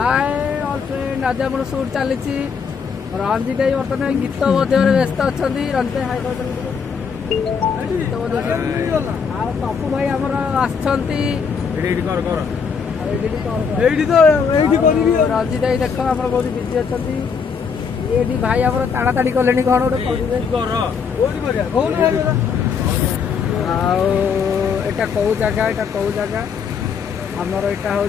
Hi all friend आज आम shoot चली रंजित भाई बर्तमान गीत बजाइबार व्यस्त अच्छा रंजित हाय टपू भाई आमर रंजित भाई देख आम बहुत बिजी अच्छा ये भाई आम ताड़ा ताड़ी कले कौन गोटे आटा कौ जगह यहाँ कौ जगह आमर यहाँ हूँ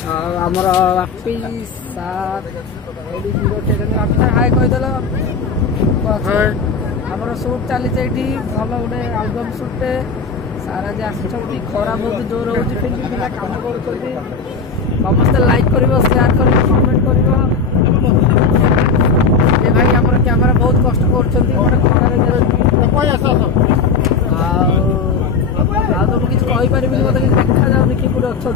आमर बापी सात हाय कहीदेल आमर सुट चली भल गोटे आलबम सुटे सारा जे आस खरा बहुत जोर हो पिला कम कर समस्त लाइक कर शेयर कर कमेंट कर भाई आम कैमेरा बहुत कष्ट कर तुम किसी कहीपर मत कि देखा जाऊनि कि कौटे अच्छा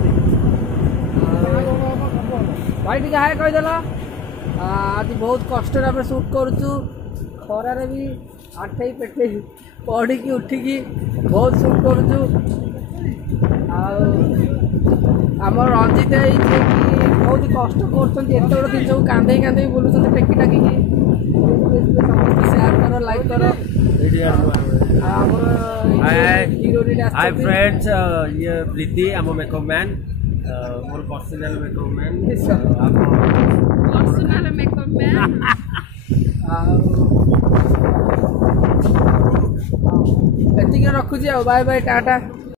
भाई टी हाय कहीदेल आज बहुत कष्ट सुट करुचु खरार भी आठे पेटे पढ़ी उठिकी बहुत सुट करुचु आम रंजित बहुत कष्ट कर जिन सब कांदे कांदे बुलूँ टेकी टाकी समस्त शेयर कर लाइक कर हाय फ्रेंड्स ये प्रीति आम makeup man more personal makeup man personal makeup man एतिक रखुची बाय बाय टाटा।